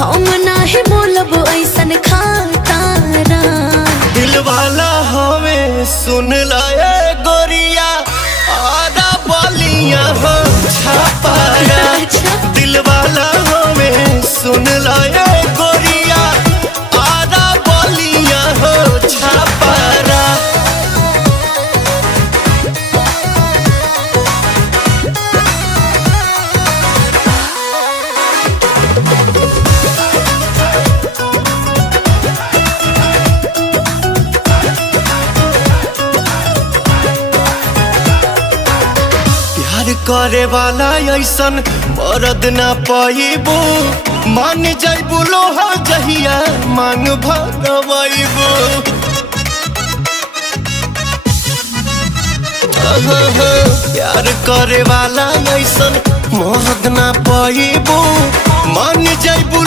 हम नाही बोलब ऐसन खातारा। दिल वाला हमें सुन लाए गोरिया आधा बोलिया हो छापारा। दिल वाला हमें सुन लाए गोरिया आधा बोलिया हो छापारा। प्यार करे वाला ऐसन मरद ना पाइबो। मान जाइबू लोहा जहिया मांग भगवाइबो। प्यार करे वाला ऐसन मरद ना पाइबो। मान जाइबू